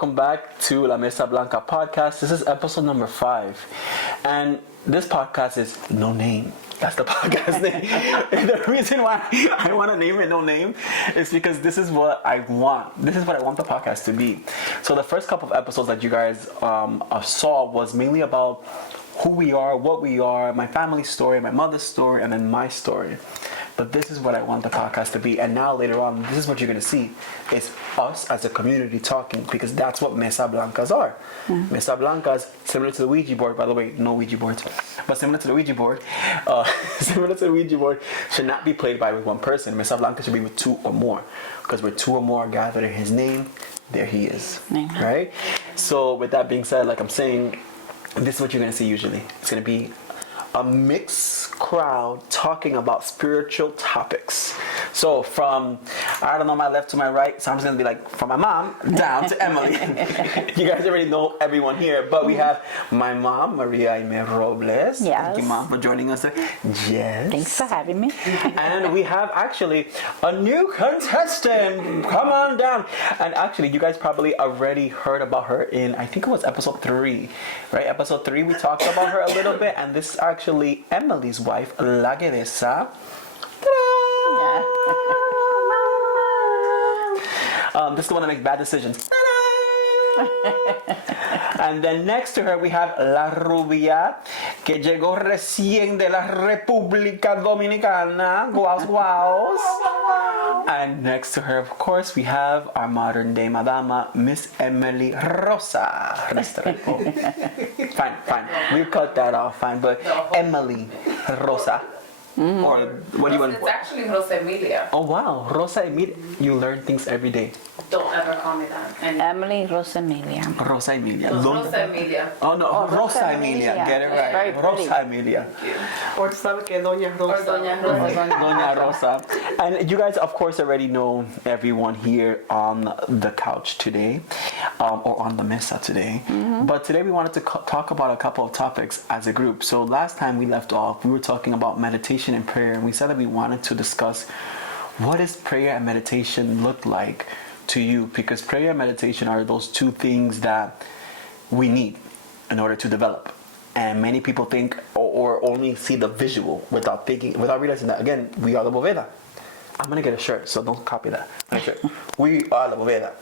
welcome back to La Mesa Blanca podcast. This is episode number 5. And this podcast is No Name. That's the podcast name. And the reason why I want to name it No Name is because this is what I want. This is what I want the podcast to be. So the first couple of episodes that you guys saw was mainly about who we are, what we are, my family's story, my mother's story, and then my story. But this is what I want the podcast to be. And now later on, this is what you're going to see. It's us as a community talking, because that's what Mesa Blancas are. Mm-hmm. Mesa Blancas, similar to the Ouija board, by the way, no Ouija boards, but similar to the Ouija board, should not be played by with one person. Mesa Blanca should be with 2 or more, because where 2 or more are gathered in his name, there he is. Mm-hmm. Right? So with that being said, like I'm saying, this is what you're going to see usually. It's going to be a mixed crowd talking about spiritual topics. So from, I don't know, my left to my right, so I'm just going to be like from my mom down to Emily. You guys already know everyone here, but we have my mom, Maria Aime Robles. Yes. Thank you, Mom, for joining us. Yes. Thanks for having me. And we have actually a new contestant. Come on down. And actually, you guys probably already heard about her in, I think it was episode 3, right? Episode 3, we talked about her a little bit, and this is actually Emily's wife, La Guedesa. This is the one that makes bad decisions. And then next to her we have La Rubia, que llegó recién de la República Dominicana. Guaus, guaus. And next to her, of course, we have our modern day madama, Miss Emily Rosa. Fine. We cut that off, fine. But Emily Rosa. Mm. Or what do you want? It's actually Rosa Emilia. Oh wow, Rosa Emilia. You learn things every day. Don't ever call me that. Emily Rosa Emilia. Rosa Emilia. Rosa Emilia. Oh no, Rosa Emilia. Get it right. Rosa Emilia. Or sabe que Doña Rosa. Or Doña Rosa. Doña Rosa. And you guys, of course, already know everyone here on the couch today, or on the mesa today. Mm-hmm. But today we wanted to talk about a couple of topics as a group. So last time we left off, we were talking about meditation and prayer, and we said that we wanted to discuss what does prayer and meditation look like to you, because prayer and meditation are those 2 things that we need in order to develop. And many people think or only see the visual without realizing that, again, we are the Boveda. I'm gonna get a shirt, so don't copy that. We are the Boveda.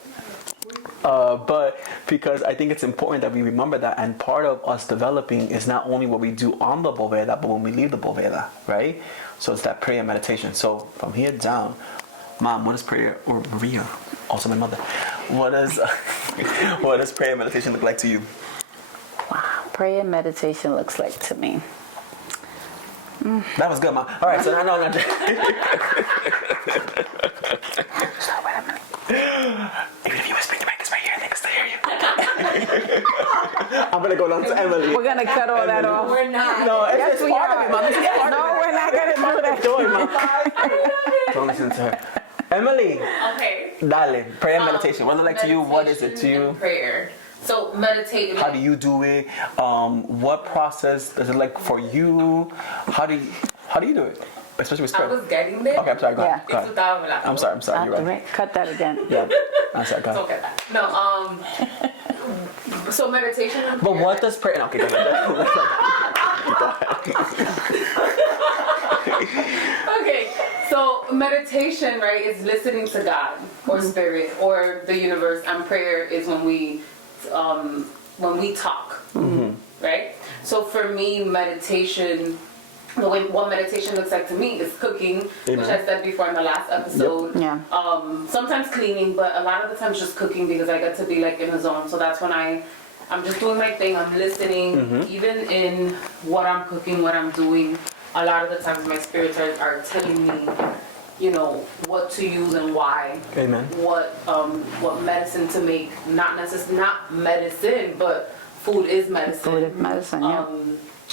But because I think it's important that we remember that, and part of us developing is not only what we do on the Boveda, but when we leave the Boveda, right? So it's that prayer and meditation. So from here down, Mom, what is prayer, or Maria, also my mother, what does prayer and meditation look like to you? Wow, prayer and meditation looks like to me. That was good, Mom. All right, so now, no. Even if you whisper, the mic is right here, they can still hear you. I'm gonna go down to Emily. We're gonna cut all that off. We're not. No, it's part of it, Mom. No, we're not gonna do that. Do it, Mom. Don't listen to her. Emily. Okay. Dale, prayer and meditation. What does it like to you? What is it to you? Prayer. So meditate. How do you do it? What process is it like for you? How do you do it? Especially with prayer. I was getting there. Okay, I'm sorry. Go ahead. Yeah. Go ahead. I'm sorry. You're right. Cut that again. Yeah. I'm sorry. Go ahead. Don't get that. No. So meditation. And But prayer. what does prayer? Okay, go ahead. Okay, so meditation, right, is listening to God or spirit or the universe, and prayer is when we talk, right? So for me, meditation, what meditation looks like to me is cooking, Amen. which I said before in the last episode. Yep. Yeah. Sometimes cleaning, but a lot of the times just cooking, because I get to be like in the zone. So that's when I'm just doing my thing. I'm listening, even in what I'm cooking, what I'm doing. A lot of the times my spirits are telling me, what to use and why. Amen. What medicine to make. Not medicine, but food is medicine. Food is medicine, yeah.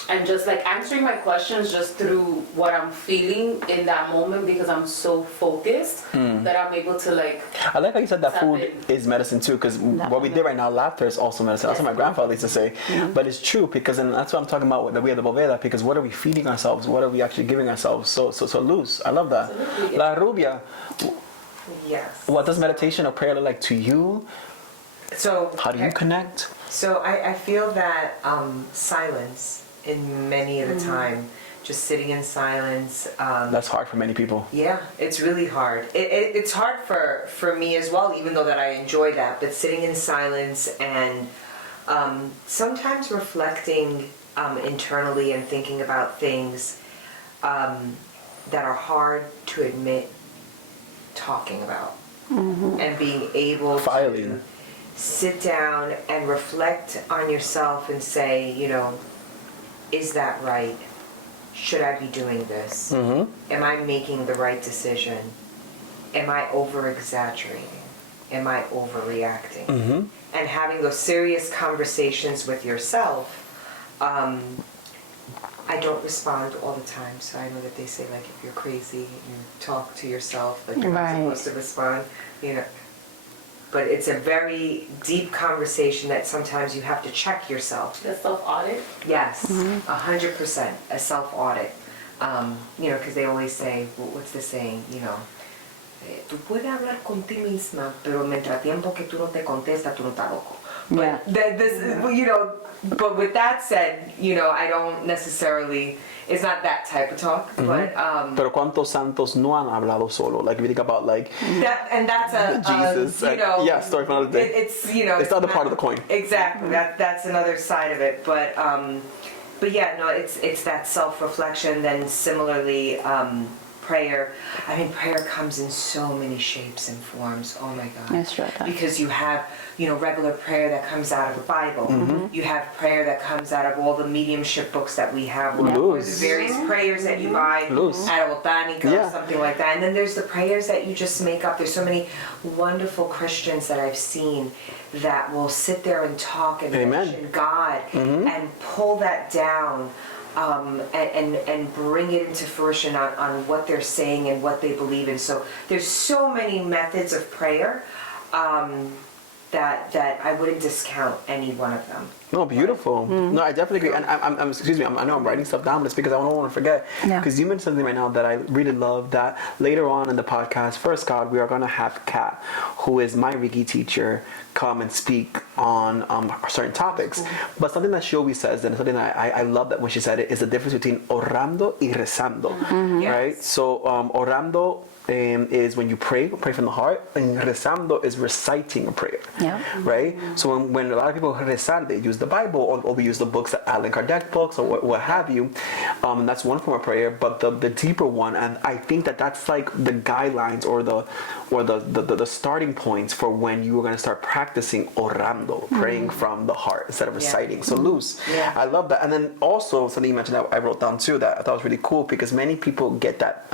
And just like answering my questions just through what I'm feeling in that moment, because I'm so focused that I'm able to like. I like how you said that tap food in. is medicine too, because what we did right now, laughter is also medicine. That's what my grandfather used to say. But it's true, because, and that's what I'm talking about, that we are the Boveda, because what are we feeding ourselves? What are we actually giving ourselves? So loose. I love that. La Rubia, Yes. what does meditation or prayer look like to you? So How do you connect? So I feel that silence in many of the time, just sitting in silence. That's hard for many people. Yeah, it's really hard. It's hard for me as well, even though that I enjoy that. But sitting in silence and sometimes reflecting internally and thinking about things that are hard to admit talking about. And being able Filing. to sit down and reflect on yourself and say, you know, is that right? Should I be doing this? Am I making the right decision? Am I over-exaggerating? Am I overreacting? And having those serious conversations with yourself. I don't respond all the time, so I know that they say, like, if you're crazy, you talk to yourself, like you're not supposed to respond, you know. But it's a very deep conversation that sometimes you have to check yourself. The self-audit? Yes, 100%, a self-audit. You know, because they always say, what's the saying, you know, tú puedes hablar con ti misma, pero mientras tiempo que tú no te contestas, tú no estás loco. Yeah. But this, you know, but with that said, you know, I don't necessarily, it's not that type of talk, but Pero cuántos santos no han hablado solo? Like if you think about like that, and that's a Jesus. you know, yeah, story for another day. it's you know, It's the other part of the coin. Exactly, that's another side of it, but yeah, no, it's that self-reflection. Then similarly, prayer. I mean, prayer comes in so many shapes and forms. Oh my God! Yes, sure does. Because you have, you know, regular prayer that comes out of the Bible. You have prayer that comes out of all the mediumship books that we have, or Luz. the various prayers that you buy Luz. at a botanica Yeah. or something like that. And then there's the prayers that you just make up. There's so many wonderful Christians that I've seen that will sit there and talk and Amen. mention God and pull that down. And bring it into fruition on what they're saying and what they believe in. So there's so many methods of prayer that I wouldn't discount any one of them. No, beautiful. No, I definitely agree. And I'm excuse me, I know I'm writing stuff down, but it's because I don't want to forget. Yeah. Because you mentioned something right now that I really love. That later on in the podcast, first God, we are going to have Kat, who is my Reiki teacher, come and speak on certain topics. But something that she always says, and something that I love that when she said it, is the difference between orando y rezando, right? Yes. So orando is when you pray from the heart, and rezando is reciting a prayer, Yeah. right? So when a lot of people rezar, they use the Bible, or we use the books, the Allan Kardec books, or what have you, and that's one form of prayer. But the deeper one, and I think that's like the guidelines or the starting points for when you are going to start practicing orando, praying from the heart instead of reciting. So Luz, Yeah. I love that. And then also something you mentioned that I wrote down too that I thought was really cool, because many people get that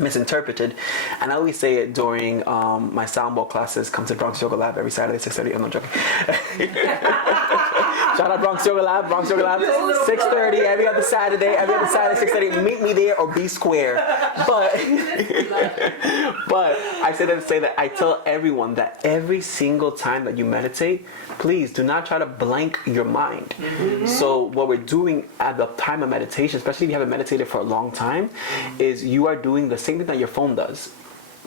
misinterpreted, and I always say it during my soundball classes. Come to Bronx Yoga Lab every Saturday 6:30. I'm not joking. Shout out Bronx Yoga Lab, 6:30 every other Saturday 6:30. Meet me there or be square. But I say that to say that I tell everyone that every single time that you meditate, please do not try to blank your mind. So what we're doing at the time of meditation, especially if you haven't meditated for a long time, is you are doing the same thing that your phone does,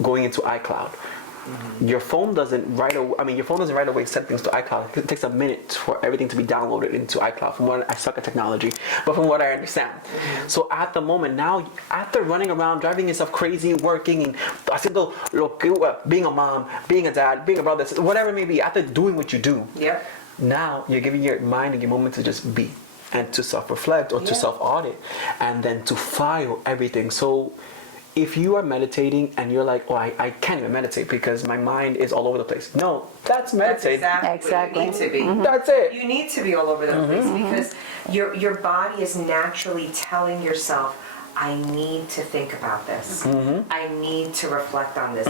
going into iCloud. Your phone doesn't right away send things to iCloud. It takes a minute for everything to be downloaded into iCloud. From what I suck at technology, but from what I understand. So at the moment now, after running around, driving yourself crazy, working, and haciendo lo que, being a mom, being a dad, being a brother, whatever it may be, after doing what you do, now you're giving your mind and your moment to just be, and to self-reflect or to self-audit, and then to file everything. So if you are meditating and you're like, oh, I can't even meditate because my mind is all over the place. No, that's meditating. That's exactly what you need to be. That's it. You need to be all over the place because your body is naturally telling yourself, I need to think about this. I need to reflect on this.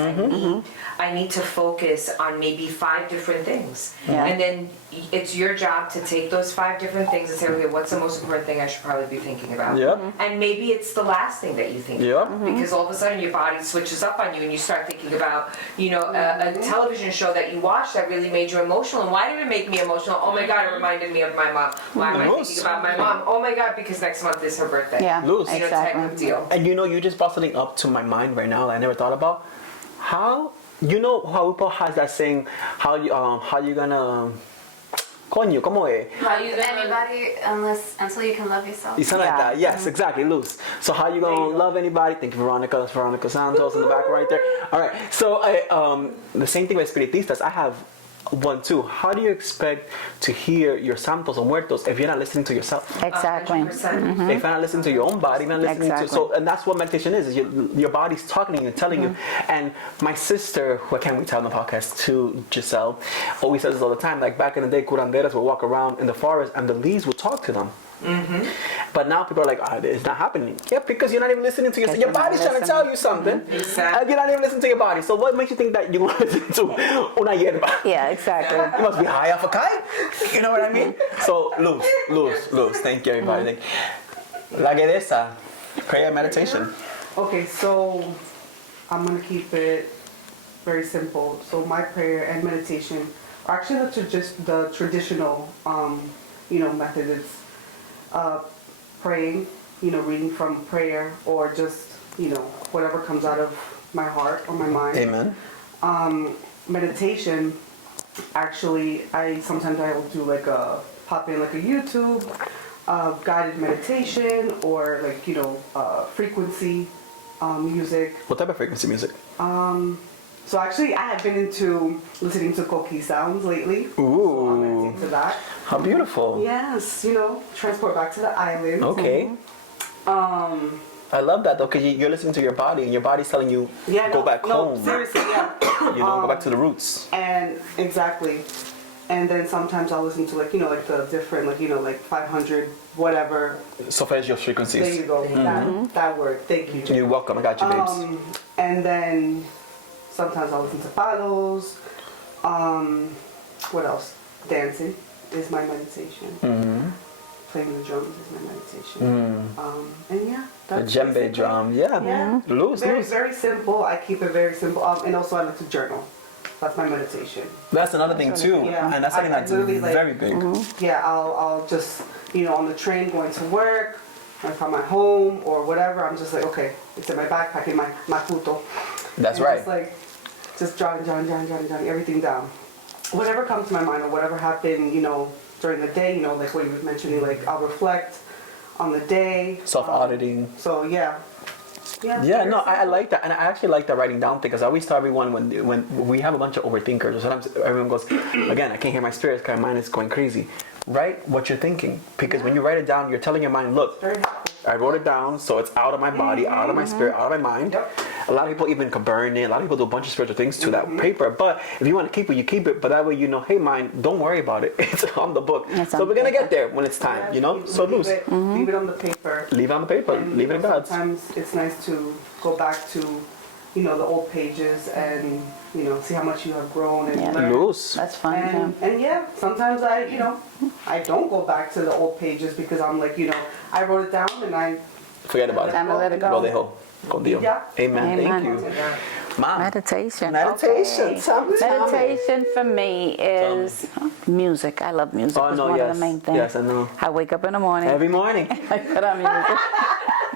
I need to focus on maybe 5 different things. And then it's your job to take those 5 different things and say, okay, what's the most important thing I should probably be thinking about? And maybe it's the last thing that you think about. Because all of a sudden your body switches up on you and you start thinking about, you know, a television show that you watched that really made you emotional. And why did it make me emotional? Oh my God, it reminded me of my mom. Why am I thinking about my mom? Oh my God, because next month is her birthday. Luz. You know, type of deal. And you know, you just brought something up to my mind right now that I never thought about. How you know how people has that saying, how you gonna, coño, ¿cómo es? How you gonna Anybody until you can love yourself. Something like that. Yes, exactly, Luz. So how you gonna love anybody? Thank you, Veronica. That's Veronica Santos in the back right there. All right. So the same thing with Spiritistas. I have one too. How do you expect to hear your santos or muertos if you're not listening to yourself? Exactly. 100%. If you're not listening to your own body, you're not listening to Exactly. and that's what meditation is your body's talking to you, telling you. And my sister, who I can't wait to tell on the podcast too, Giselle, always says this all the time. Like back in the day, curanderas would walk around in the forest and the leaves would talk to them. But now people are like, it's not happening. Yeah, because you're not even listening to yourself. Your body's trying to tell you something. Exactly. And you're not even listening to your body. So what makes you think that you're going to listen to una hierba? Yeah, exactly. You must be high off a kite. You know what I mean? So, Luz. Thank you, everybody. La Guedesa, prayer and meditation. Okay, so I'm gonna keep it very simple. So my prayer and meditation are actually the traditional, method. It's praying, reading from prayer, or just, whatever comes out of my heart or my mind. Amen. Meditation, actually, sometimes I will do like pop in like a YouTube guided meditation, or like frequency music. What type of frequency music? So actually, I have been into listening to Koki sounds lately. So I'm meditating to that. How beautiful. Yes, transport back to the island. Okay. I love that though, because you're listening to your body, and your body's telling you, go back home. Seriously, yeah. Go back to the roots. And exactly. And then sometimes I'll listen to like the different like 500 whatever. So far as your frequencies. There you go. That word. Thank you, Jay. You're welcome. I got you, babes. And then sometimes I'll listen to palos. What else? Dancing is my meditation. Playing the drums is my meditation. And yeah, The that's djembe basically- drum. Yeah. Yeah. Luz. Very simple. I keep it very simple. And also I like to journal. That's my meditation. That's another thing too. Yeah. And that's something I that's literally, like- very big. Yeah, I'll just, on the train going to work, if I'm at home or whatever, I'm just like, okay, it's in my backpack, in my puto. That's And right. Just like, just jotting everything down. Whatever comes to my mind or whatever happened, during the day, like what you were mentioning, like I'll reflect on the day. Self-auditing. So yeah. Yeah, no, I like that, and I actually like that writing down thing, because I always tell everyone when we have a bunch of overthinkers, or sometimes everyone goes, again, I can't hear my spirits because my mind is going crazy. Write what you're thinking, because when you write it down, you're telling your mind, look, Very helpful. I wrote it down, so it's out of my body, out of my spirit, out of my mind. Yep. A lot of people even can burn it. A lot of people do a bunch of spiritual things to that paper. But if you want to keep it, you keep it. But that way, hey, mind, don't worry about it. It's on the book. It's So on we're the gonna paper. get there when it's time. So leave Luz, leave it on the paper. leave it on the paper. And, Leave it in God's. Sometimes it's nice to go back to, the old pages and, see how much you have grown and Yeah. learned. Luz. That's fun. And yeah, sometimes I don't go back to the old pages because I'm like, I wrote it down and I Forget about Time it. to let it Lo go. dejo con Dios. Yeah. Amen. Thank Amen. you. Mom. Meditation. Meditation. Okay. Tell me. Meditation for me is music. I love music. Oh, It's no, one yes. of the main things. Yes, I know. I wake up in the morning. Every morning. I put on music.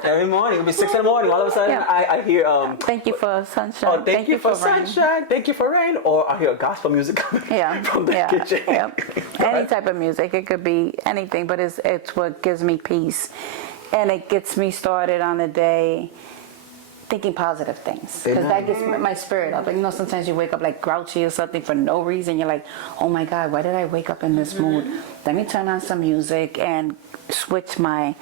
Every morning. It'll be 6 in the morning. All of a sudden, Yeah. I hear, Thank you for sunshine. oh, thank you for rain. sunshine. Thank you for rain. Or I hear gospel music coming Yeah, from the yeah, kitchen. yeah. Any type of music. It could be anything, but it's what gives me peace, and it gets me started on the day thinking positive things, because that gets my spirit up. Like, sometimes you wake up like grouchy or something for no reason. You're like, oh my God, why did I wake up in this mood? Let me turn on some music and switch my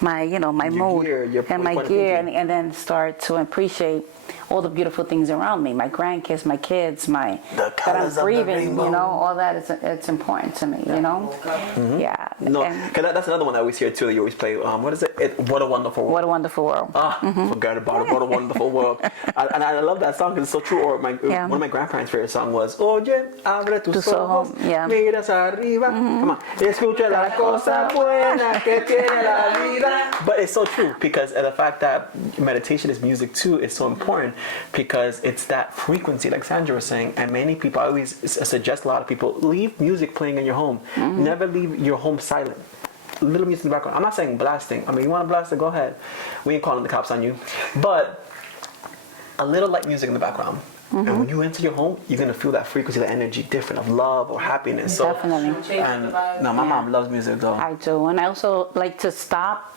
mood gear, your and my point of gear, thinking. and then start to appreciate all the beautiful things around me, my grandkids, my kids, The that I'm colors of the breathing, rainbow. all that it's important to me, Yeah. No, And because that's another one I always hear too that you always play. What is it? What a Wonderful World. what a wonderful world. Forgot about it. What a wonderful world. And I love that song because it's so true. Or Yeah. one of my grandparents' favorite song was Oye, abre tus Tus ojos, ojos, yeah. miras arriba. Come on. Escucha la cosa buena que tiene la vida. But it's so true, because of the fact that meditation is music too is so important, because it's that frequency, like Sandra was saying. And many people, I always suggest a lot of people, leave music playing in your home. Never leave your home silent. Little music in the background. I'm not saying blasting. I mean, you want to blast it, go ahead. We ain't calling the cops on you. But a little light music in the background. And when you enter your home, you're gonna feel that frequency, that energy, different of love or happiness. So, Definitely. Change and the vibe. no, my mom loves music though. I do, and I also like to stop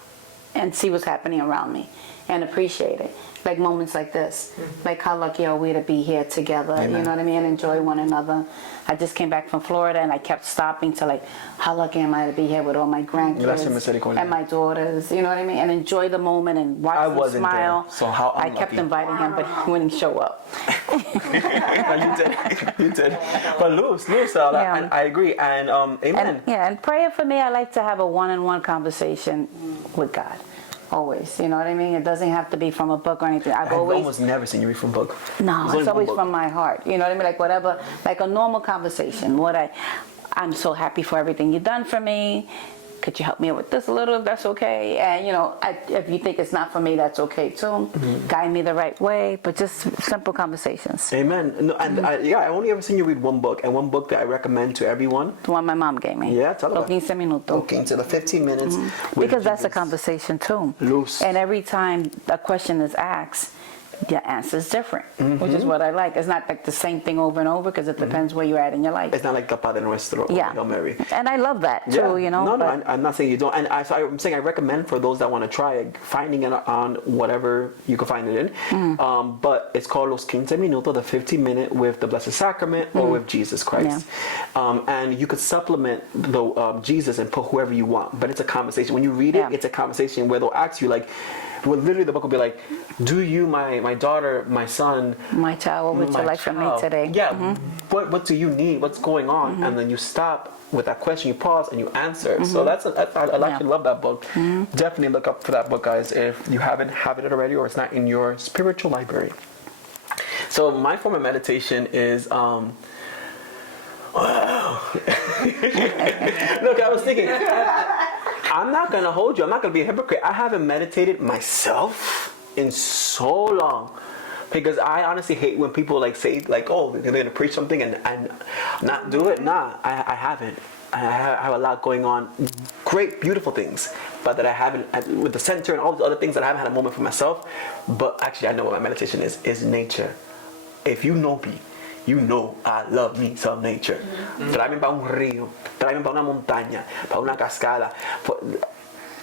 and see what's happening around me and appreciate it. Like moments like this, like how lucky are we to be here together, you Amen. know what I mean, enjoy one another. I just came back from Florida and I kept stopping to like, how lucky am I to be here with all my Gracias, grandkids misericordia. and my daughters, you know what I mean, and enjoy the moment and watch I them wasn't smile. there, so how I kept unlucky. inviting him, but he wouldn't show up. You did. But Luz, Yeah. I agree, and amen. And prayer for me, I like to have a one-on-one conversation with God. Always, you know what I mean? It doesn't have to be from a book or anything. I've I've always almost never seen you read from a book. No, There's only it's one always book. from my heart. You know what I mean? Like whatever, like a normal conversation. I'm so happy for everything you've done for me. Could you help me with this a little? If that's okay. And you know, if you think it's not for me, that's okay too. Guide me the right way. But just simple conversations. Amen. No, and I only ever seen you read one book, and one book that I recommend to everyone. The one my mom gave me. Yeah, tell her Los about it. 15 minutos. Okay, into the 15 minutes. with Because that's a Jesus. conversation too. Luz. And every time a question is asked, your answer is different, which is what I like. It's not like the same thing over and over because it depends where you're at in your life. It's not like the Padre Nuestro or Yeah. Hail Mary. And I love that too, you know. No, but- I'm not saying you don't. And I'm saying I recommend for those that want to try it, finding it on whatever you can find it in. But it's called Los 15 Minutos, the 15-minute with the Blessed Sacrament or with Jesus Christ. And you could supplement the Jesus and put whoever you want. But it's a conversation. When you read it, Yeah. it's a conversation where they'll ask you like, well, literally the book will be like, do you, my daughter, my son, My child, what would you my like from me child. today? Yeah. What do you need? What's going on? And then you stop with that question, you pause, and you answer. So I actually love that book. Definitely look up for that book, guys, if you haven't have it already or it's not in your spiritual library. So my form of meditation is look, I was thinking, I'm not gonna hold you. I'm not gonna be a hypocrite. I haven't meditated myself in so long. Because I honestly hate when people like say like, oh, they're gonna preach something and not do it. Nah, I haven't. I have a lot going on, great, beautiful things, but that I haven't with the center and all these other things that I haven't had a moment for myself. But actually, I know what my meditation is nature. If you know me, you know I love me some nature. Tráeme para un río, tráeme para una montaña, para una cascada.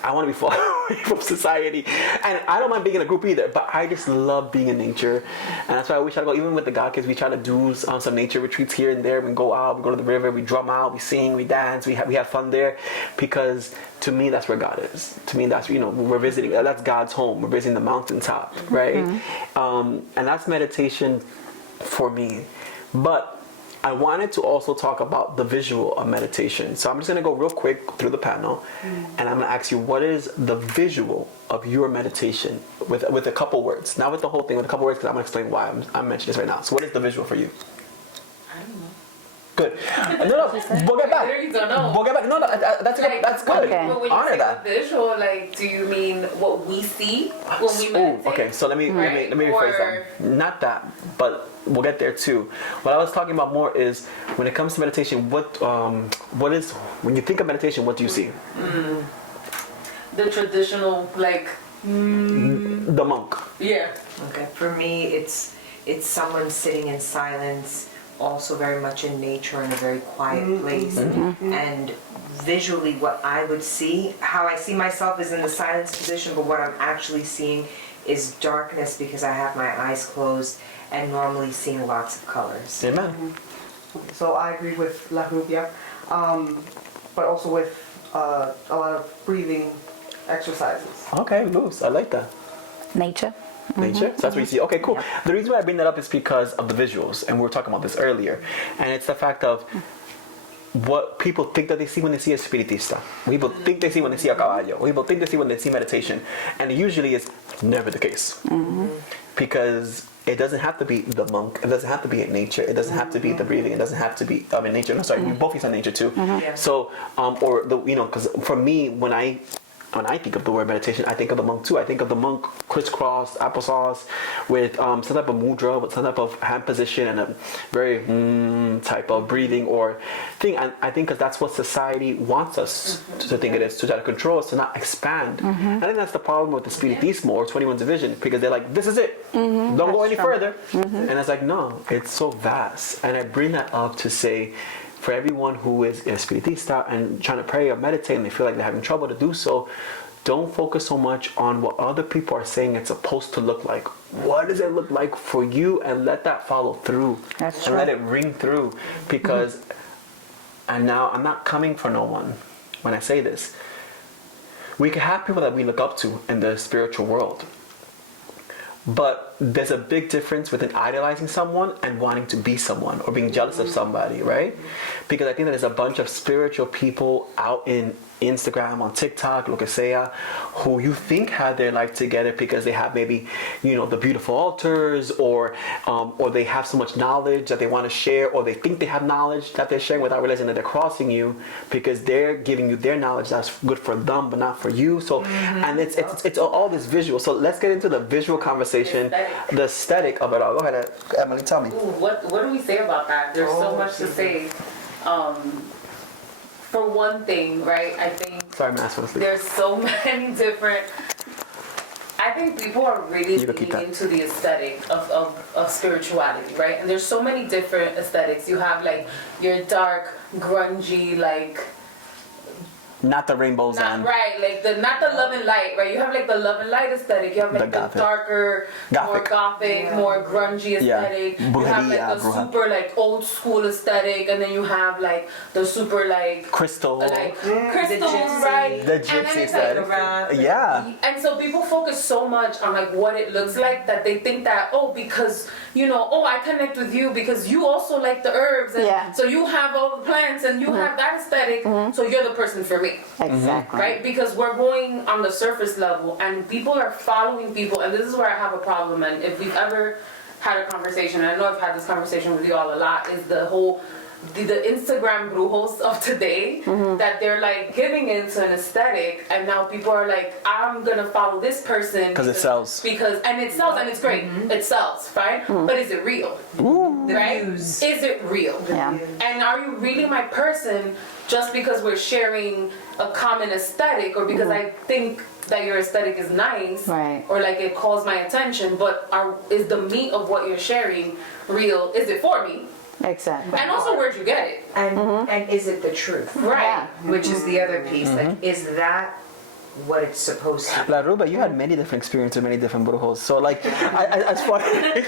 I want to be far away from society, and I don't mind being in a group either. But I just love being in nature, and that's why we try to go. Even with the God Kids, we try to do some nature retreats here and there. We go out, we go to the river, we drum out, we sing, we dance, we have fun there, because to me that's where God is. To me that's we're visiting. That's God's home. We're visiting the mountaintop, right? And that's meditation for me, but I wanted to also talk about the visual of meditation. So I'm just going to go real quick through the panel, and I'm going to ask you, what is the visual of your meditation with a couple words? Not with the whole thing, with a couple words, because I'm going to explain why I'm mentioning this right now. So what is the visual for you? I don't know. Good. No, we'll get back. I really don't know. We'll get back. No, that's Like, that's good. Okay. But when you Honor say that. visual, like, do you mean what we see when we meditate? Okay, so let me Right? rephrase Or- that. Not that, but we'll get there too. What I was talking about more is when it comes to meditation, what is when you think of meditation, what do you see? The traditional, like, The monk. yeah. Okay, for me, it's someone sitting in silence, also very much in nature in a very quiet place. And visually, what I would see, how I see myself is in the silence position, but what I'm actually seeing is darkness because I have my eyes closed and normally seeing lots of colors. Amen. So I agree with La Rubia, but also with a lot of breathing exercises. Okay, Luz, I like that. Nature. Nature. So that's what you see. Okay, cool. The reason why I bring that up is because of the visuals, and we were talking about this earlier, and it's the fact of what people think that they see when they see a spiritista. What people think they see when they see a caballo. What people think they see when they see meditation, and usually it's never the case, because it doesn't have to be the monk. It doesn't have to be in nature. It doesn't have to be the breathing. It doesn't have to be in nature. No, sorry, you both use on nature too. Yeah. So, or the because for me when I when I think of the word meditation, I think of the monk too. I think of the monk crisscross applesauce with some type of mudra, with some type of hand position and a very type of breathing or thing. And I think because that's what society wants us to think it is, to try to control us, to not expand. I think that's the problem with the Spiritismo or 21 Division, because they're like, this is it. Don't go any further. And it's like, no, it's so vast. And I bring that up to say, for everyone who is a Spiritista and trying to pray or meditate and they feel like they're having trouble to do so, don't focus so much on what other people are saying it's supposed to look like. What does it look like for you? And let that follow through. That's and true. let it ring through. Because, and now I'm not coming for no one when I say this. We can have people that we look up to in the spiritual world. But there's a big difference between idolizing someone and wanting to be someone or being jealous of somebody, right? Because I think that there's a bunch of spiritual people out in Instagram, on TikTok, lo que sea, who you think have their life together because they have maybe, you know, the beautiful altars or they have so much knowledge that they want to share, or they think they have knowledge that they're sharing without realizing that they're crossing you because they're giving you their knowledge that's good for them but not for you. So, and it's all this visual. So let's get into the visual conversation, the aesthetic of it all. Go ahead, Emily, tell me. Ooh, what do we say about that? There's so much to say. For one thing, right, I think Sorry, man, I was asleep. there's so many different. I think people are really You can keep leaning that. into the aesthetic of spirituality, right? And there's so many different aesthetics. You have like your dark, grungy, like Not the rainbows not and right, like not the love and light, right? You have like the love and light aesthetic. You have like The the gothic. darker, more gothic, more grungy aesthetic. You have like the Brujeria, super like old school aesthetic, and then you have like the super like crystal. like crystals, gypsy- right? The And then gypsy it's like, aesthetic. Yeah. and so people focus so much on like what it looks like that they think that because you know I connect with you because you also like the herbs and Yeah. so you have all the plants and you have that aesthetic, so you're the person for me. Exactly. Right? Because we're going on the surface level and people are following people, and this is where I have a problem. And if we've ever had a conversation, and I know I've had this conversation with you all a lot, is the whole the Instagram brujos of today, that they're like giving into an aesthetic, and now people are like, I'm gonna follow this person Because it sells. because and it sells and it's great, it sells, right? But is it real? Right? views. Is it real? Yeah. And are you really my person just because we're sharing a common aesthetic, or because I think that your aesthetic is nice, Right. or like it calls my attention, but is the meat of what you're sharing real? Is it for me? Exactly. And also, where'd you get it? And is it the truth? Right. Which is the other piece. Like, is that what it's supposed to be? La Ruba, you had many different experiences with many different brujos. So like, as far many.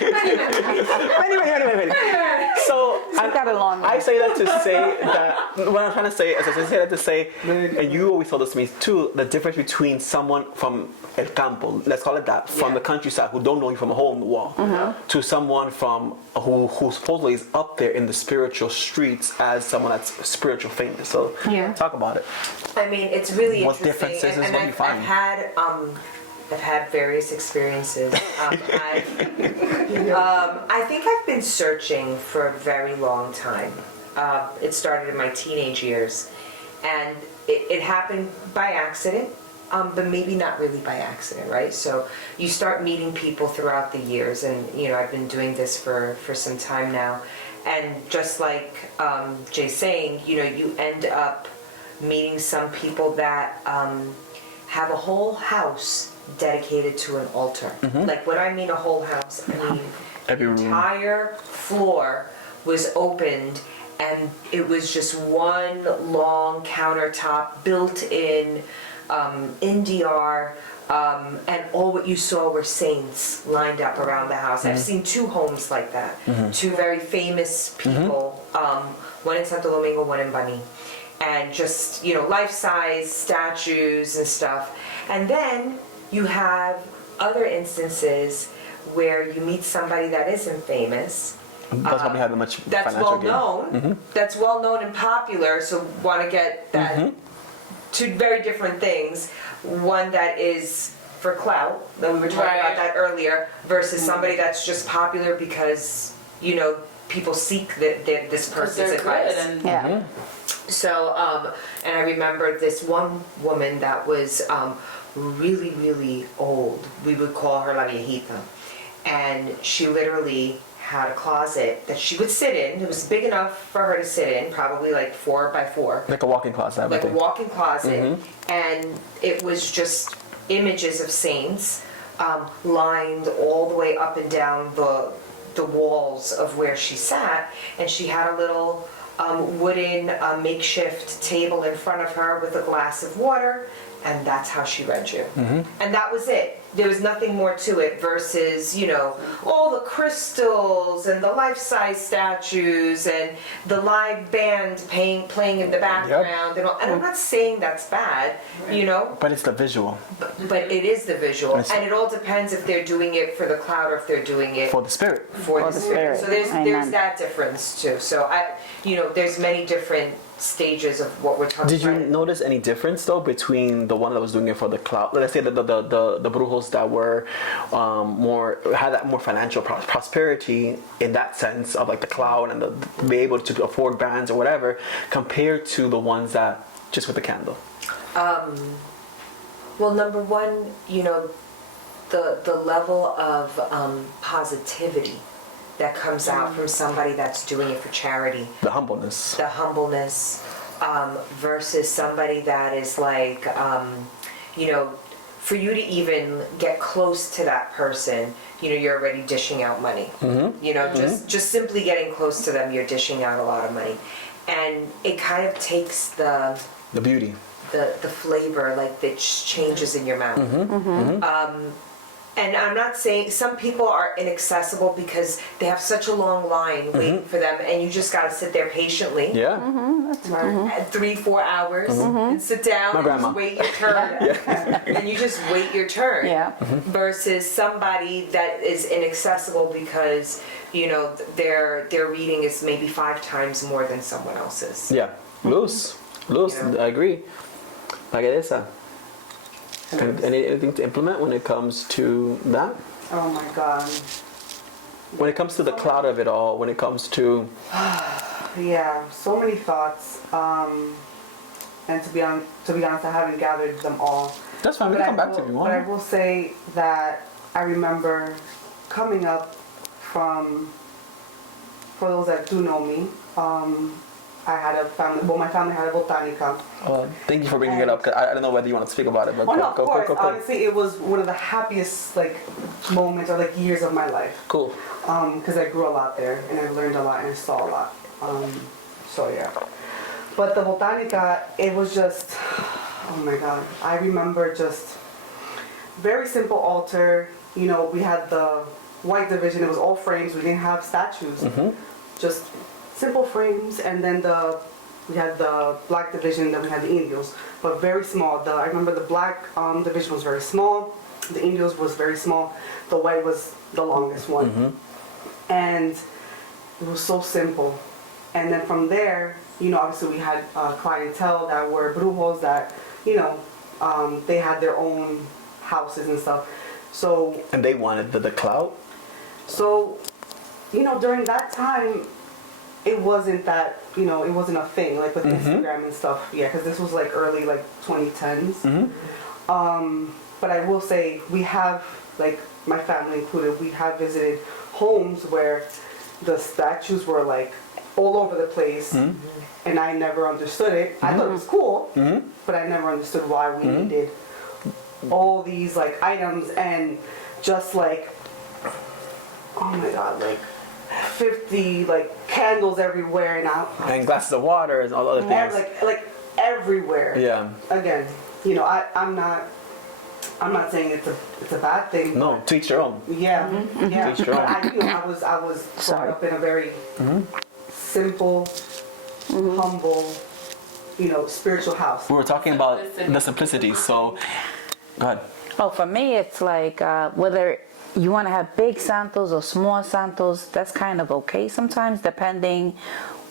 So got a long I way. say that to say that what I'm trying to say is I say that to say, and you always told this to me too, the difference between someone from El Campo, let's call it that, from the countryside who don't know you from a hole in the wall, to someone from who supposedly is up there in the spiritual streets as someone that's spiritual famous. So talk about it. I mean, it's really What interesting. differences is and what you find? I've had various experiences. I think I've been searching for a very long time. It started in my teenage years, and it happened by accident, but maybe not really by accident, right? So you start meeting people throughout the years, and I've been doing this for some time now, and just like Jay's saying, you end up meeting some people that have a whole house dedicated to an altar. Like, when I mean a whole house, I mean Every room. entire floor was opened, and it was just one long countertop built in NDR, and all what you saw were saints lined up around the house. I've seen 2 homes like that, 2 very famous people, one in Santo Domingo, one in Bani. And just, life-size statues and stuff. And then you have other instances where you meet somebody that isn't famous, That's probably having much that's financial well gain. known, that's well known and popular, so want to get that. 2 very different things. One that is for clout, that we were talking about that earlier, versus somebody that's just popular because, people seek this Because person's they're advice. good and Yeah. So, and I remember this one woman that was really, really old. We would call her La Viejita. And she literally had a closet that she would sit in. It was big enough for her to sit in, probably like 4 by 4. Like a walk-in closet, Like a walk-in closet. And it was just images of saints lined all the way up and down the walls of where she sat. And she had a little wooden makeshift table in front of her with a glass of water, and that's how she read you. And that was it. There was nothing more to it versus, you know, all the crystals and the life-size statues and the live band playing in the background. And I'm not saying that's bad, you know. But it's the visual. But it is the visual. And it all depends if they're doing it for the cloud or if they're doing it For the spirit. for the spirit. So there's Amen. that difference too. So there's many different stages of what we're talking Did you about. notice any difference though between the one that was doing it for the cloud? Let's say the brujos that were had that more financial prosperity in that sense of like the cloud and the be able to afford bands or whatever, compared to the ones that just with the candle. Well, number one, the level of positivity that comes out from somebody that's doing it for charity. The humbleness. The humbleness versus somebody that is like, for you to even get close to that person, you're already dishing out money. Just simply getting close to them, you're dishing out a lot of money. And it kind of takes the beauty. The flavor, like that changes in your mouth. And I'm not saying some people are inaccessible because they have such a long line waiting for them, and you just got to sit there patiently. Yeah. At 3-4 hours and sit down My and grandma. just wait your turn. And you just wait your turn. Yeah. Versus somebody that is inaccessible because their reading is maybe 5 times more than someone else's. Yeah. Loose. I agree. Like it is. Anything to implement when it comes to that? Oh my God. When it comes to the cloud of it all, when it comes to... Yeah, so many thoughts. And to be honest, I haven't gathered them all. That's fine, we can come back to it if you want. But I will say that I remember coming up for those that do know me, I had a family, my family had a botanica. Thank you for bringing it up, because I don't know whether you want to speak about it, but Oh no, of course. go. Honestly, it was one of the happiest moments or years of my life. Cool. Because I grew a lot there and I learned a lot and I saw a lot. So yeah. But the botanica, it was just, oh my God. I remember just very simple altar. We had the white division. It was all frames. We didn't have statues. Just simple frames, and then we had the black division, then we had the indios, but very small. I remember the black division was very small, the indios was very small, the white was the longest one, and it was so simple. And then from there, obviously we had clientele that were brujos that, they had their own houses and stuff. So. And they wanted the cloud? So, during that time, it wasn't that, it wasn't a thing, with Instagram and stuff, because this was early 2010s. But I will say, we have, my family included, we have visited homes where the statues were all over the place, and I never understood it. I thought it was cool, but I never understood why we needed all these items and just oh my God, 50 candles everywhere and glasses of water and all other things. Everywhere. Yeah. Again, I'm not saying it's a bad thing. No, to each their own. Yeah. Yeah. Teach your own. I was brought up in a very simple, humble, spiritual house. We were talking about the simplicity, so go ahead. Oh, for me, it's whether you want to have big santos or small santos, that's kind of okay sometimes, depending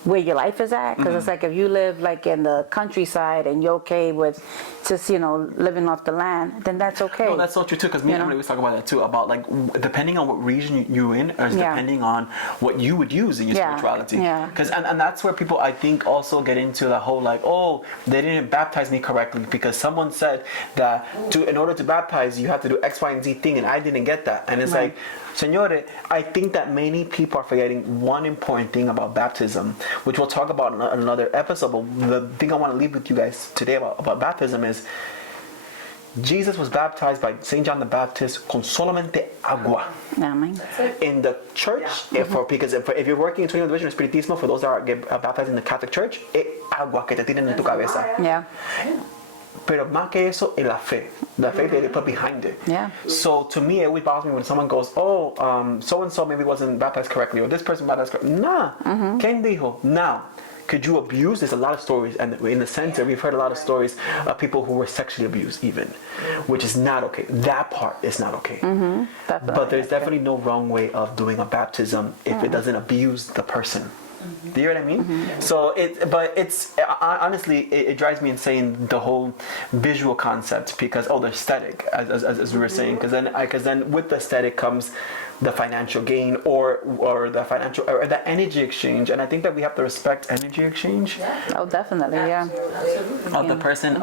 where your life is at, because it's like if you live like in the countryside and you're okay with just living off the land, then that's okay. No, that's so true too. Because me and Emily was talking about that too. About like depending on what region you're in, or depending on what you would use in your spirituality. Yeah. Because and that's where people I think also get into the whole like, oh, they didn't baptize me correctly because someone said that in order to baptize you have to do X, Y, and Z thing, and I didn't get that. And it's like, Señores, I think that many people are forgetting one important thing about baptism, which we'll talk about in another episode. But the thing I want to leave with you guys today about baptism is Jesus was baptized by St. John the Baptist con solamente agua. Amen. In the church, if you're working in 21st Division of Spiritismo, for those that are baptized in the Catholic Church, es agua que te tienen en tu cabeza. Yeah. Pero más que eso, es la fe. The faith that they put behind it. Yeah. So to me, it always bothers me when someone goes, oh, so-and-so maybe wasn't baptized correctly, or this person baptized correctly. Nah. ¿Quién dijo? Now, could you abuse? There's a lot of stories, and in the center, we've heard a lot of stories of people who were sexually abused even, which is not okay. That part is not okay. But there's definitely no wrong way of doing a baptism if it doesn't abuse the person. Do you know what I mean? So honestly, it drives me insane, the whole visual concept, because the aesthetic, as we were saying, because then with the aesthetic comes the financial gain or the energy exchange, and I think that we have to respect energy exchange. Oh, definitely, yeah. Of the person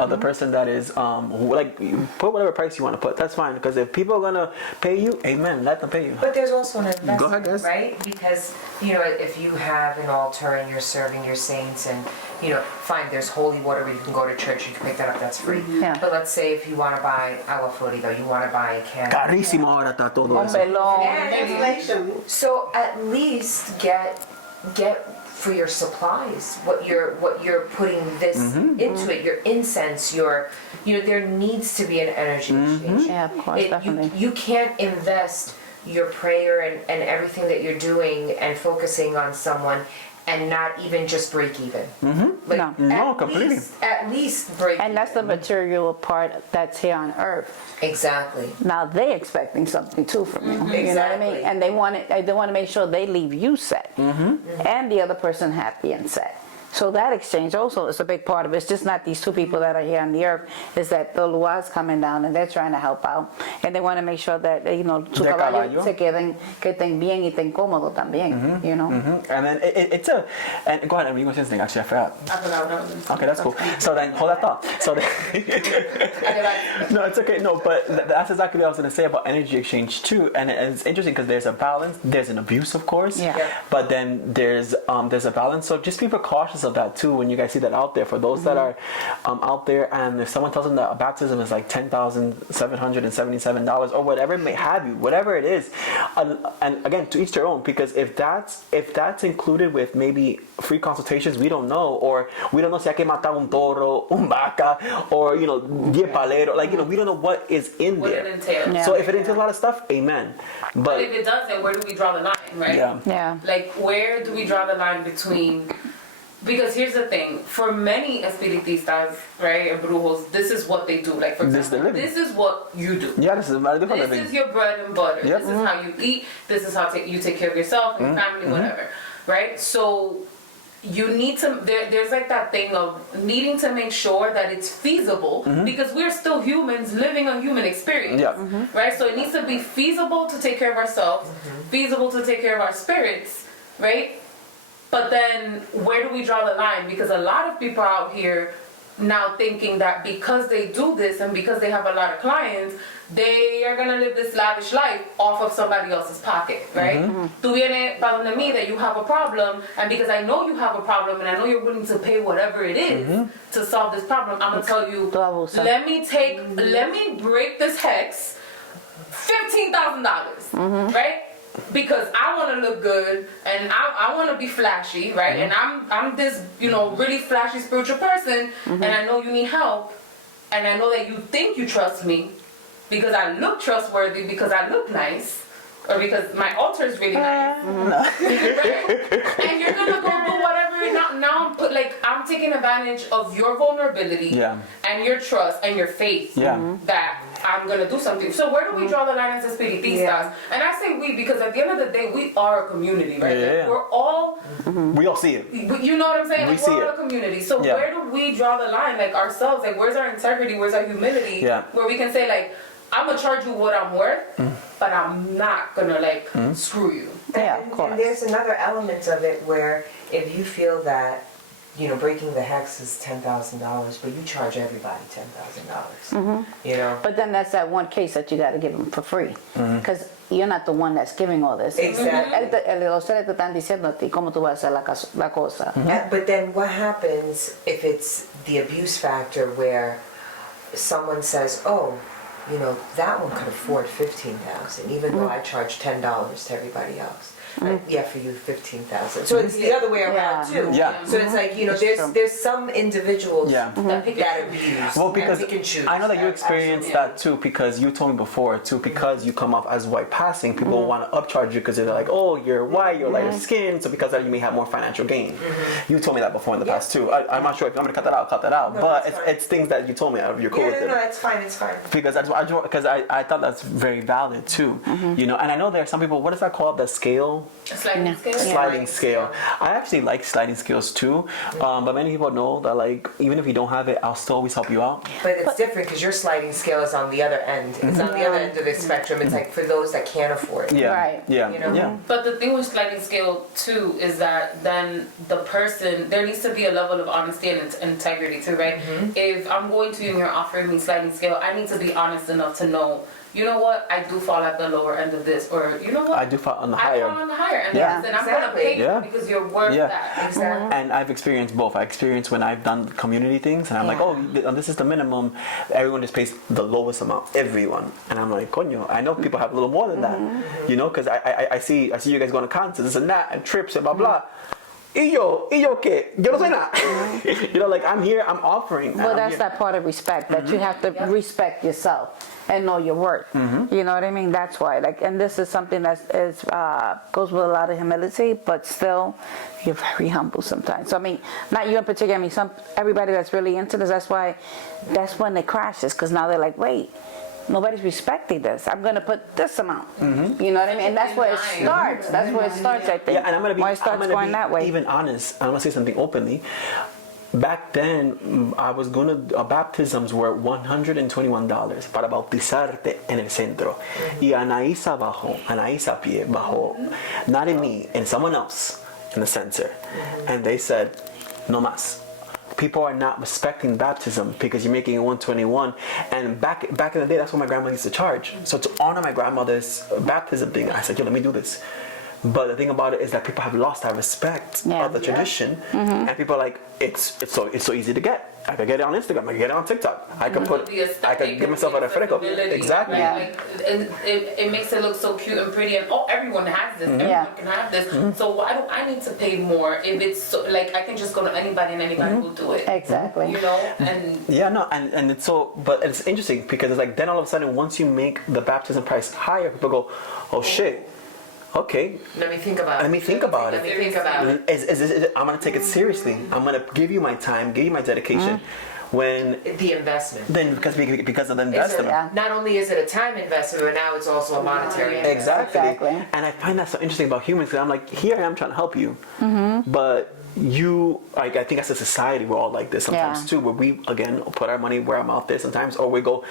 that is like, you put whatever price you want to put. That's fine, because if people are gonna pay you, amen, let them pay you. But there's also an investment, Go ahead, guys. right? Because if you have an altar and you're serving your saints, and fine, there's holy water where you can go to church, you can pick that up, that's free. Yeah. But let's say if you want to buy agua florida, you want to buy a can. Carísimo ahora está todo eso. So at least get for your supplies what you're putting this into it, your incense, there needs to be an energy exchange. Yeah, of course, definitely. You can't invest your prayer and everything that you're doing and focusing on someone and not even just break even. No, completely. At least break And that's the material part that's here on earth. Exactly. Now they expecting something too from you. You know what I Exactly. mean? And they want to make sure they leave you set and the other person happy and set. So that exchange also is a big part of it. It's just not these two people that are here on the earth. It's that the Lua's coming down and they're trying to help out. And they want to make sure that, su caballo se queden, que estén bien y estén cómodos también, And then it's and go ahead, I'm going to say something, actually, I forgot. I forgot what I was going to say. Okay, that's cool. So then, hold that thought. So then, no, it's okay. No, but that's exactly what I was going to say about energy exchange too. And it's interesting because there's a balance. There's an abuse, of course. Yeah. But then there's a balance. So just be precautious of that too when you guys see that out there. For those that are out there, and if someone tells them that a baptism is like $10,777 or whatever it may have you, whatever it is, and again, to each their own. Because if that's included with maybe free consultations, we don't know, or we don't know si hay que matar un toro, un vaca, or 10 paleros, like we don't know what is in What there. it entails. Yeah. So if it entails a lot of stuff, amen. But if it doesn't, where do we draw the line, right? Yeah. Like, where do we draw the line between... Because here's the thing, for many espiritistas, right, and brujos, this is what they do. Like, for example, this is what you do. Yeah, this is This is your bread and butter. Yep. This is how you eat. This is how you take care of yourself, your family, whatever, right? So you need to, there's like that thing of needing to make sure that it's feasible, because we're still humans living a human experience, right? So it needs to be feasible to take care of ourselves, feasible to take care of our spirits, right? But then where do we draw the line? Because a lot of people out here now thinking that because they do this and because they have a lot of clients, they are going to live this lavish life off of somebody else's pocket, right? Tú vienes pa donde mí that you have a problem, and because I know you have a problem and I know you're willing to pay whatever it is to solve this problem, I'm going to tell you, let me break this hex, $15,000, right? Because I want to look good and I want to be flashy, right? And I'm this, really flashy spiritual person, and I know you need help, and I know that you think you trust me because I look trustworthy, because I look nice, or because my altar is really nice, right? And you're gonna go do whatever. Now I'm taking advantage of your vulnerability and your trust and your faith that I'm gonna do something. So where do we draw the line as espiritistas? Yeah. And I say we because at the end of the day, we are a community, right? Yeah. Like, we're all, We all see it. you know what I'm saying? We Like, see we're all it. a community. So Yeah. where do we draw the line, like ourselves? Like, where's our integrity? Where's our humility? Yeah. Where we can say, like, I'm gonna charge you what I'm worth, but I'm not gonna like screw you. Yeah, And- of course. And there's another element of it where if you feel that, you know, breaking the hex is $10,000, but you charge everybody $10,000, you know? But then that's that one case that you got to give them for free. Because you're not the one that's giving all this. Exactly. Ustedes te están diciendo a ti cómo tú vas a hacer la cosa. But then what happens if it's the abuse factor where someone says, oh, you know, that one could afford $15,000, even though I charge $10 to everybody else. Yeah, for you, $15,000. So it's the other way around Yeah. too. Yeah. So it's like, you know, That's true. there's some individuals Yeah. that abuse. Well, because and pick and choose. I know that you experienced that too, because you told me before too, because you come off as white passing, people want to upcharge you because they're like, oh, you're white, you're lighter skin, so because of that you may have more financial gain. You told me that before in the past too. I'm not sure if I'm gonna cut that out, No, but that's fine. it's things that you told me you're cool Yeah, with no, it. it's fine, it's fine. Because I thought that's very valid too, you know. And I know there are some people. What is that called? The scale. Sliding scale. Sliding scale. I actually like sliding scales too, but many people know that like even if you don't have it, I'll still always help you out. But it's different because your sliding scale is on the other end. It's on the other end of the spectrum. It's like for those that can't afford it. Yeah. Right. Yeah. You know? Yeah. But the thing with sliding scale too is that then the person, there needs to be a level of honesty and integrity too, right? If I'm going to you and you're offering me sliding scale, I need to be honest enough to know, you know what, I do fall at the lower end of this, or you know what, I do fall on the I higher. fall on the higher end Yeah. of this, and I'm Exactly. gonna pay you Yeah. because you're worth Yeah. that. Exactly. And I've experienced both. I experienced when I've done community things, and I'm like, oh, this is the minimum. Everyone just pays the lowest amount. Everyone, and I'm like, coño, I know people have a little more than that, you know, because I see you guys going to concerts and that and trips and blah blah. Y yo qué? Yo no sé nada. You know, like I'm here, I'm offering. and Well, I'm that's here. that part of respect that you have to respect yourself and know your worth. You know what I mean? That's why. Like, and this is something that is goes with a lot of humility, but still, you're very humble sometimes. So I mean, not you in particular. I mean, everybody that's really into this. That's when it crashes because now they're like, wait. Nobody's respecting this. I'm gonna put this amount. You know what I mean? And that's where it starts. That's where it starts, I think. Yeah, and I'm gonna be, Why it starts going that way. even honest. I'm gonna say something openly. Back then, I was baptisms were $121 para bautizarte en el centro. Y Anaísa Pie bajó, not in me, in someone else in the center. And they said, no más. People are not respecting baptism because you're making it 121. And back in the day, that's what my grandmother used to charge. So to honor my grandmother's baptism thing, I said, yo, let me do this. But the thing about it is that people have lost that respect of the tradition, and people are like, it's so easy to get. I could get it on Instagram. I could get it on TikTok. I could give myself a refresco. Exactly. Right? Like, it makes it look so cute and pretty, and everyone has this. Everyone can have this. So why do I need to pay more if it's so, like I can just go to anybody and anybody will do it? Exactly. You know, and Yeah, no, and it's so, but it's interesting because it's like then all of a sudden once you make the baptism price higher, people go, oh shit. Okay, Let me think about it. let me think about Let me it. think about it. I'm gonna take it seriously. I'm gonna give you my time, give you my dedication. When The investment. then because of the It's investment. Yeah. not only is it a time investment, but now it's also a monetary investment. Exactly. And I find that so interesting about humans because I'm like, here I am trying to help you, but you, like, I think as a society we're all like this sometimes too, where we again put our money where our mouth is sometimes, or we go,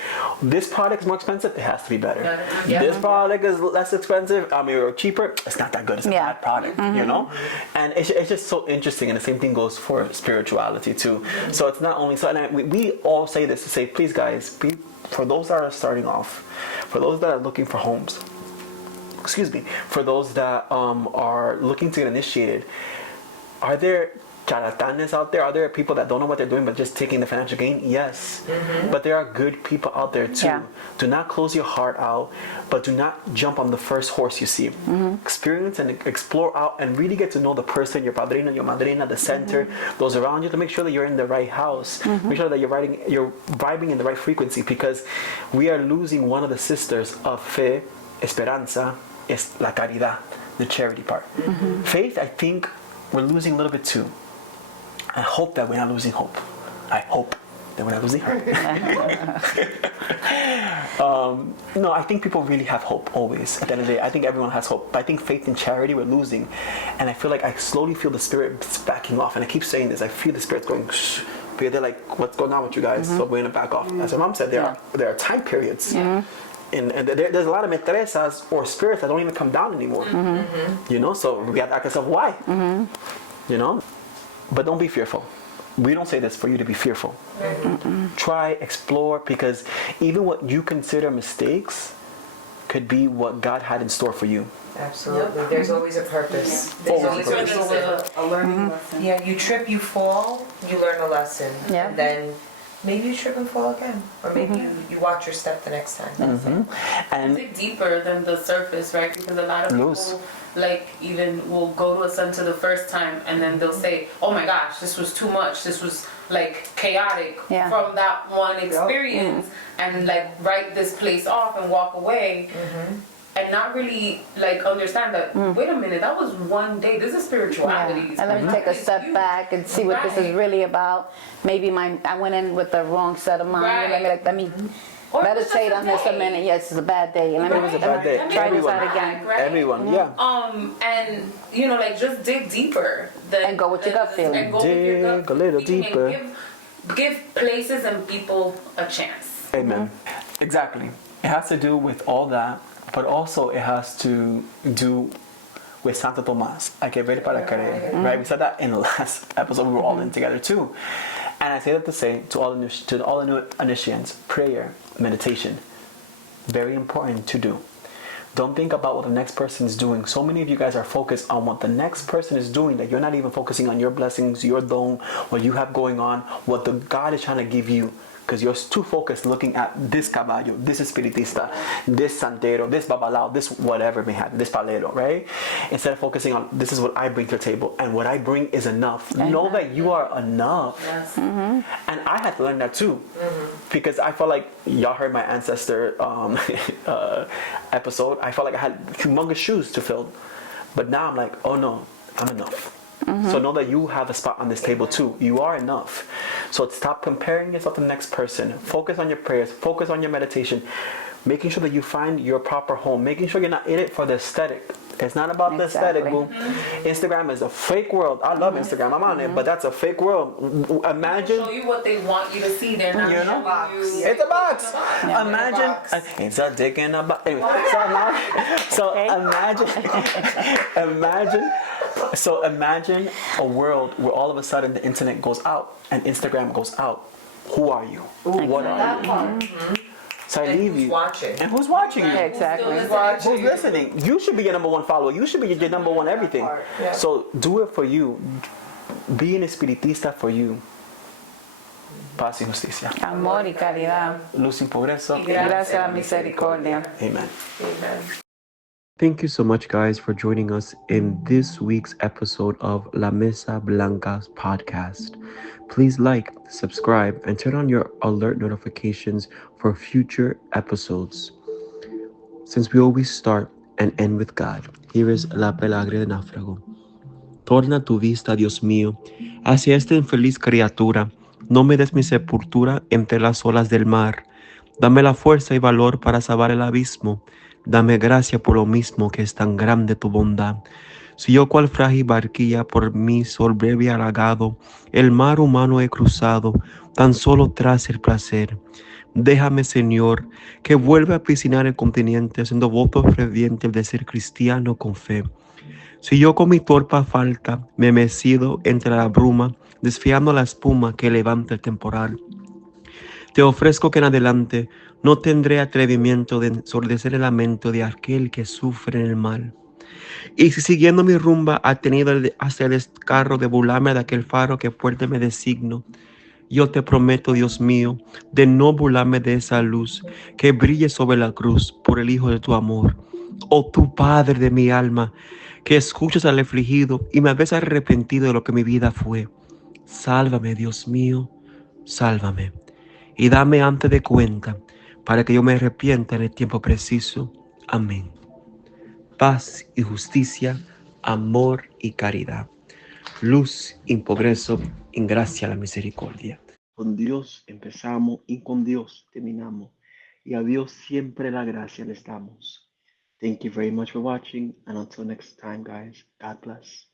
this product is more expensive, it has to be better. Yeah. This product is less expensive, or cheaper, it's not that good. It's a bad product, you know. And it's just so interesting, and the same thing goes for spirituality too. So it's not only so, and we all say this to say, please guys, for those that are starting off, for those that are looking for homes, for those that are looking to get initiated. Are there charlatanes out there? Are there people that don't know what they're doing but just taking the financial gain? Yes. But there are good people out there too. Yeah. Do not close your heart out, but do not jump on the first horse you see. Experience and explore out and really get to know the person, your padrino, your madrina, the center, those around you, to make sure that you're in the right house. Make sure that you're vibing in the right frequency, because we are losing one of the sisters of fe, esperanza, is la caridad, the charity part. Faith, I think, we're losing a little bit too. I hope that we're not losing hope. I hope. Then when I lose her. No, I think people really have hope always. At the end of the day, I think everyone has hope. But I think faith and charity, we're losing. And I feel like I slowly feel the spirit backing off. And I keep saying this. I feel the spirit's going, shh. Because they're like, what's going on with you guys? So we're going to back off. As my mom said, there are time periods. And there's a lot of metresas or spirits that don't even come down anymore. You know, so we have to ask ourselves, why? You know? But don't be fearful. We don't say this for you to be fearful. Try, explore, because even what you consider mistakes could be what God had in store for you. Absolutely. There's always a purpose. There's There's always a reason. A learning lesson. Yeah, you trip, you fall, you learn a lesson. Yeah. And then maybe you trip and fall again. Or maybe you watch your step the next time. And Dig deeper than the surface, right? Because a lot of people, like, even will go to a center the first time and then they'll say, oh my gosh, this was too much. This was like chaotic from that one experience, and like write this place off and walk away. And not really like understand that. Wait a minute, that was one day. This is spirituality. And let me take a step back and see what this is really about. Maybe I went in with the wrong set of mind. Let me Or meditate just on this a day. minute. Yes, it's a bad day. Let me It's a bad day. try this Everyone. out again. Right? everyone, yeah. And you know, like just dig deeper. And go with your gut feeling. And go with your gut Dig a little feeling and deeper. give places and people a chance. Amen. Exactly. It has to do with all that, but also it has to do with Santo Tomás. Hay que ver para creer. Right? We said that in the last episode. We were all in together too. And I say that to say to all the new initiates, prayer, meditation, very important to do. Don't think about what the next person is doing. So many of you guys are focused on what the next person is doing that you're not even focusing on your blessings, your don, what you have going on, what the God is trying to give you. Because you're too focused looking at this caballo, this espiritista, this santero, this babalao, this whatever may happen, this palero, right? Instead of focusing on this is what I bring to the table and what I bring is enough. Know that you are enough. Yes. And I had to learn that too. Because I felt like, y'all heard my ancestor episode, I felt like I had humongous shoes to fill. But now I'm like, oh no, I'm enough. So know that you have a spot on this table too. You are enough. So stop comparing yourself to the next person. Focus on your prayers. Focus on your meditation. Making sure that you find your proper home. Making sure you're not in it for the aesthetic. It's not about the aesthetic, boo. Instagram is a fake world. I love Instagram. I'm on it, but that's a fake world. Imagine. Show you what they want you to see. They're not You know? showing you. It's a box. Imagine. It's a dick in a box. Anyway, so imagine a world where all of a sudden the internet goes out and Instagram goes out. Who are you? What are you? So I leave who's you. watching? And who's watching you? Exactly. Who's listening? You should be your number one follower. You should be your number one everything. So do it for you. Be an espiritista for you. Paz y justicia. Amor y caridad. Luz sin progreso. Gracias a la misericordia. Amen. Amen. Thank you so much, guys, for joining us in this week's episode of La Mesa Blanca's podcast. Please like, subscribe, and turn on your alert notifications for future episodes. Since we always start and end with God, here is La Pelagre de Náufrago. Torna tu vista, Dios mío, hacia esta infeliz criatura. No me des mi sepultura entre las olas del mar. Dame la fuerza y valor para salvar el abismo. Dame gracia por lo mismo que es tan grande tu bondad. Si yo cual frágil barquilla por mi sol breve halagado, el mar humano he cruzado, tan solo tras el placer. Déjame, Señor, que vuelva a piscinar el continente, haciendo voto ferviente de ser cristiano con fe. Si yo con mi torpa falta me he mecido entre la bruma, desfiando la espuma que levanta el temporal, te ofrezco que en adelante no tendré atrevimiento de ensordecer el lamento de aquel que sufre en el mal. Y si siguiendo mi rumba ha tenido hasta el descarro de burlarme de aquel faro que fuerte me designo, yo te prometo, Dios mío, de no burlarme de esa luz que brille sobre la cruz por el Hijo de tu amor. Oh tu Padre de mi alma, que escuchas al afligido y me ves arrepentido de lo que mi vida fue. Sálvame, Dios mío, sálvame. Y dame antes de cuenta, para que yo me arrepienta en el tiempo preciso. Amén. Paz y justicia, amor y caridad. Luz y progreso, en gracia la misericordia. Con Dios empezamos y con Dios terminamos. Y a Dios siempre la gracia les damos. Thank you very much for watching, and until next time, guys, God bless.